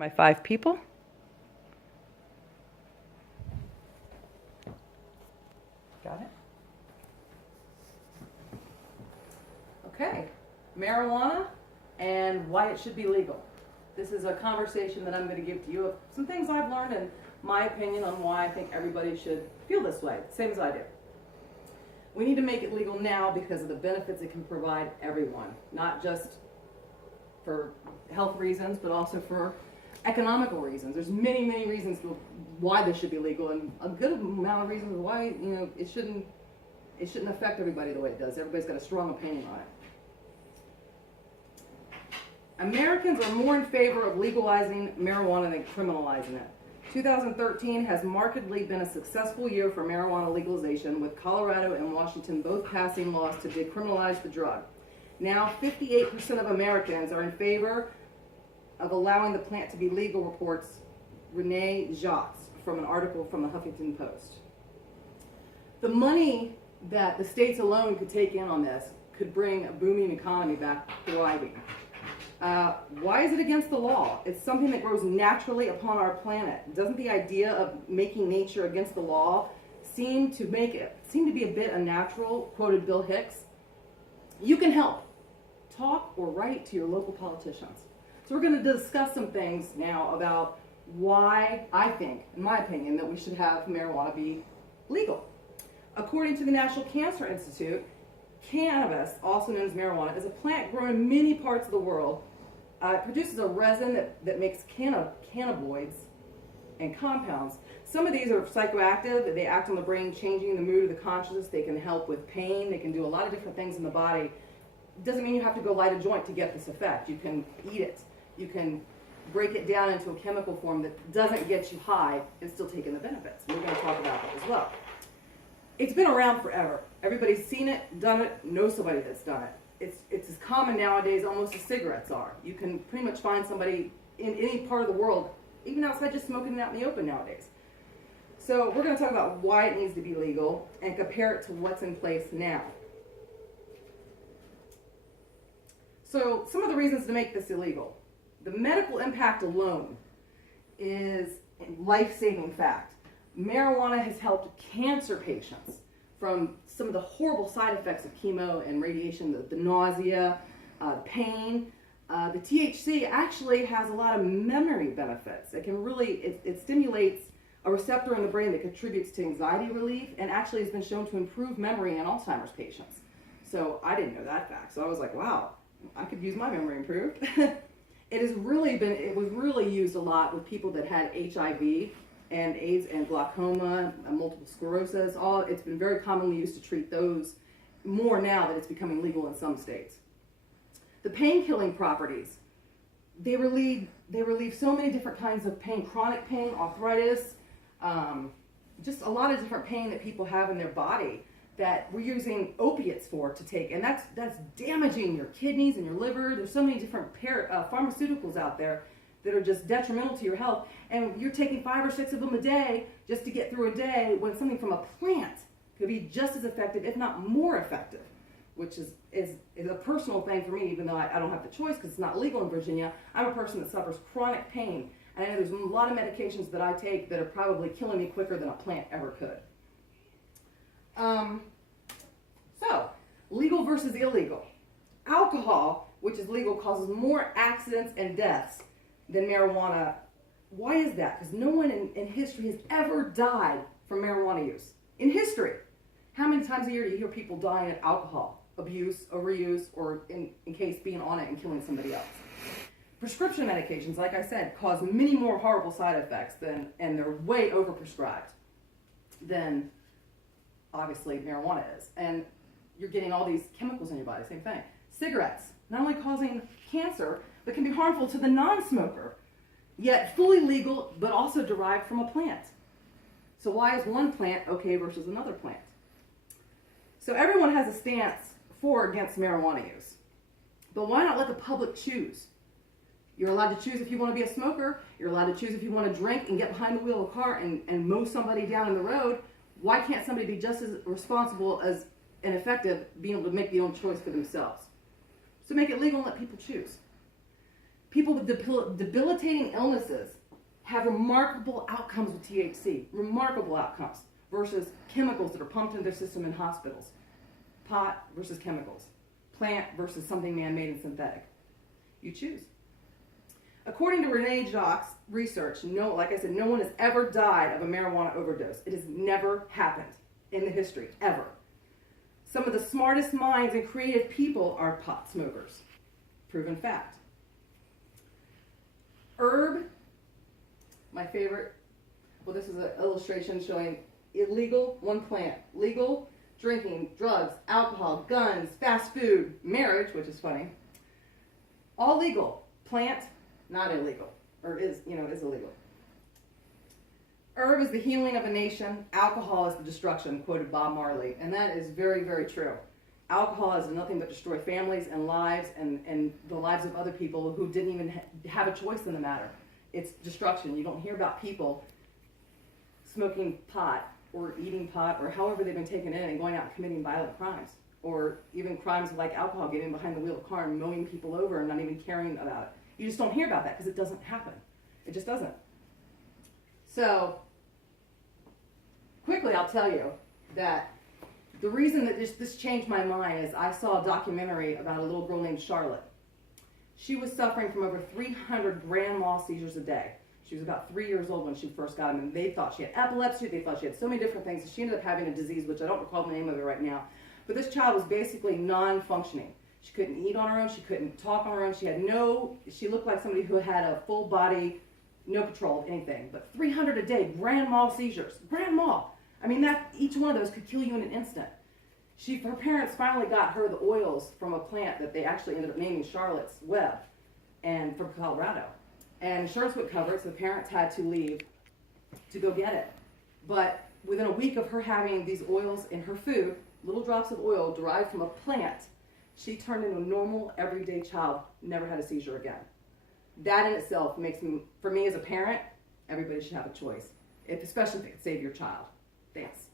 My 5 people. Got it? Okay, marijuana and why it should be legal. This is a conversation that I'm going to give to you of some things I've learned and my opinion on why I think everybody should feel this way, same as I do. We need to make it legal now because of the benefits it can provide everyone, not just for health reasons, but also for economical reasons. There's many, many reasons why this should be legal, and a good amount of reasons why it shouldn't affect everybody the way it does. Everybody's got a strong opinion on it. Americans are more in favor of legalizing marijuana than criminalizing it. 2013 has markedly been a successful year for marijuana legalization, with Colorado and Washington both passing laws to decriminalize the drug. Now 58% of Americans are in favor of allowing the plant to be legal, reports Renee Jacques from an article from the Huffington Post. The money that the states alone could take in on this could bring a booming economy back thriving. Why is it against the law? It's something that grows naturally upon our planet. Doesn't the idea of making nature against the law seem to be a bit unnatural? Quoted Bill Hicks. You can help. Talk or write to your local politicians. So we're going to discuss some things now about why I think, in my opinion, that we should have marijuana be legal. According to the National Cancer Institute, cannabis, also known as marijuana, is a plant grown in many parts of the world. It produces a resin that makes cannabinoids and compounds. Some of these are psychoactive. They act on the brain, changing the mood of the consciousness. They can help with pain. They can do a lot of different things in the body. It doesn't mean you have to go light a joint to get this effect. You can eat it. You can break it down into a chemical form that doesn't get you high and still take in the benefits. We're going to talk about that as well. It's been around forever. Everybody's seen it, done it, knows somebody that's done it. It's as common nowadays almost as cigarettes are. You can pretty much find somebody in any part of the world, even outside, just smoking it out in the open nowadays. So we're going to talk about why it needs to be legal and compare it to what's in place now. So some of the reasons to make this illegal. The medical impact alone is a life-saving fact. Marijuana has helped cancer patients from some of the horrible side effects of chemo and radiation, the nausea, pain. The THC actually has a lot of memory benefits. It can it stimulates a receptor in the brain that contributes to anxiety relief and actually has been shown to improve memory in Alzheimer's patients. So I didn't know that fact. So I was like, wow, I could use my memory improved. It was really used a lot with people that had HIV and AIDS and glaucoma, multiple sclerosis. It's been very commonly used to treat those, more now that it's becoming legal in some states. The pain-killing properties, they relieve so many different kinds of pain, chronic pain, arthritis, just a lot of different pain that people have in their body that we're using opiates to take, and that's damaging your kidneys and your liver. There's so many different pharmaceuticals out there that are just detrimental to your health, and you're taking 5 or 6 of them a day just to get through a day, when something from a plant could be just as effective, if not more effective, which is a personal thing for me, even though I don't have the choice because it's not legal in Virginia. I'm a person that suffers chronic pain, and I know there's a lot of medications that I take that are probably killing me quicker than a plant ever could. So, legal versus illegal. Alcohol, which is legal, causes more accidents and deaths than marijuana. Why is that? Because no one in history has ever died from marijuana use. In history. How many times a year do you hear people dying of alcohol abuse, overuse, or in case being on it and killing somebody else? Prescription medications, like I said, cause many more horrible side effects and they're way overprescribed than obviously marijuana is. And you're getting all these chemicals in your body, same thing. Cigarettes, not only causing cancer, but can be harmful to the non-smoker, yet fully legal, but also derived from a plant. So why is one plant okay versus another plant? So everyone has a stance for or against marijuana use. But why not let the public choose? You're allowed to choose if you want to be a smoker. You're allowed to choose if you want to drink and get behind the wheel of a car and mow somebody down in the road. Why can't somebody be just as responsible as and effective being able to make their own choice for themselves? So make it legal and let people choose. People with debilitating illnesses have remarkable outcomes with THC, remarkable outcomes, versus chemicals that are pumped into their system in hospitals. Pot versus chemicals. Plant versus something man-made and synthetic. You choose. According to Renee Jacques' research, like I said, no one has ever died of a marijuana overdose. It has never happened in the history, ever. Some of the smartest minds and creative people are pot smokers. Proven fact. Herb, my favorite. Well, this is an illustration showing illegal, one plant. Legal, drinking, drugs, alcohol, guns, fast food, marriage, which is funny. All legal. Plant, not illegal. Or is illegal. Herb is the healing of a nation. Alcohol is the destruction, quoted Bob Marley. And that is very, very true. Alcohol has nothing but destroy families and lives and the lives of other people who didn't even have a choice in the matter. It's destruction. You don't hear about people smoking pot or eating pot or however they've been taken in and going out and committing violent crimes. Or even crimes like alcohol, getting behind the wheel of a car and mowing people over and not even caring about it. You just don't hear about that because it doesn't happen. It just doesn't. So, quickly I'll tell you that the reason that this changed my mind is I saw a documentary about a little girl named Charlotte. She was suffering from over 300 grand mal seizures a day. She was about 3 years old when she first got them, and they thought she had epilepsy. They thought she had so many different things. She ended up having a disease, which I don't recall the name of it right now. But this child was basically non-functioning. She couldn't eat on her own. She couldn't talk on her own. She looked like somebody who had a full body, no control of anything. But 300 a day, grand mal seizures. Grand mal. I mean, each one of those could kill you in an instant. Her parents finally got her the oils from a plant that they actually ended up naming Charlotte's Web, and from Colorado. And insurance would cover it, so the parents had to leave to go get it. But within a week of her having these oils in her food, little drops of oil derived from a plant, she turned into a normal, everyday child, never had a seizure again. That in itself makes me, for me as a parent, everybody should have a choice, especially if it could save your child. Thanks.